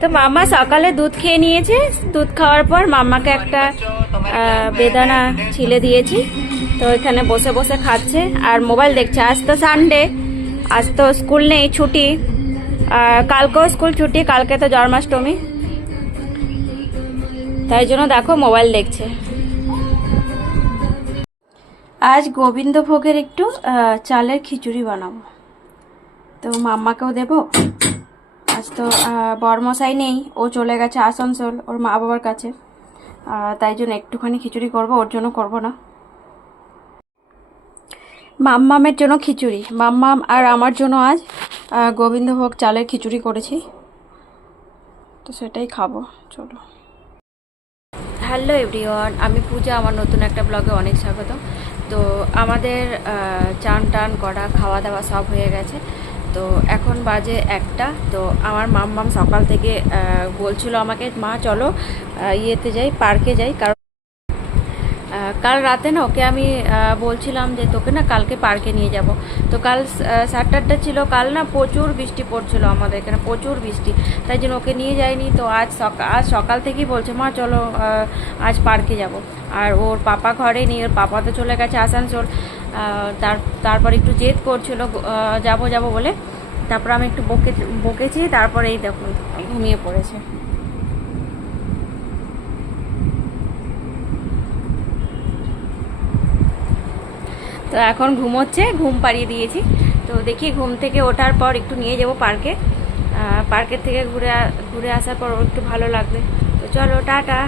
তো মাম্মা সকালে দুধ খেয়ে নিয়েছে, দুধ খাওয়ার পর মাম্মাকে একটা বেদানা ছিলে দিয়েছি, তো এখানে বসে বসে খাচ্ছে আর মোবাইল দেখছে। আজ তো সানডে, আজ তো স্কুল নেই, ছুটি। কালকেও স্কুল ছুটি, কালকে তো জন্মাষ্টমী, তাই জন্য দেখো মোবাইল দেখছে। আজ গোবিন্দভোগের একটু চালের খিচুড়ি বানাবো, তো মাম্মাকেও দেবো। আজ তো বরমশাই নেই, ও চলে গেছে আসানসোল ওর মা বাবার কাছে, তাই জন্য একটুখানি খিচুড়ি করব, ওর জন্য করব না। মাম্মামের জন্য খিচুড়ি, মাম্মাম আর আমার জন্য আজ গোবিন্দভোগ চালের খিচুড়ি করেছি, তো সেটাই খাবো। চলো। হ্যালো এভরিওয়ান, আমি পূজা, আমার নতুন একটা ব্লগে অনেক স্বাগত। তো আমাদের চান টান করা, খাওয়া দাওয়া সব হয়ে গেছে, তো এখন বাজে 1টা। তো আমার মাম্মাম সকাল থেকে বলছিল আমাকে, মা চলো ইয়েতে যাই, পার্কে যাই, কারণ কাল রাতে না ওকে আমি বলছিলাম যে তোকে না কালকে পার্কে নিয়ে যাব। তো কাল স্যাটারডে ছিল, কাল না প্রচুর বৃষ্টি পড়ছিল আমাদের এখানে, প্রচুর বৃষ্টি, তাই জন্য ওকে নিয়ে যাইনি। তো আজ সকাল থেকেই বলছে মা চলো আজ পার্কে যাব। আর ওর পাপা ঘরে নেই, ওর পাপা তো চলে গেছে আসানসোল। তারপর একটু জেদ করছিল যাব বলে, তারপর আমি একটু বকেছি, তারপরে এই দেখুন ঘুমিয়ে পড়েছে। তো এখন ঘুমোচ্ছে, ঘুম পাড়িয়ে দিয়েছি। তো দেখি ঘুম থেকে ওঠার পর একটু নিয়ে যাব পার্কে, পার্কের থেকে ঘুরে আসার পর একটু ভালো লাগবে। তো চলো, টাটা।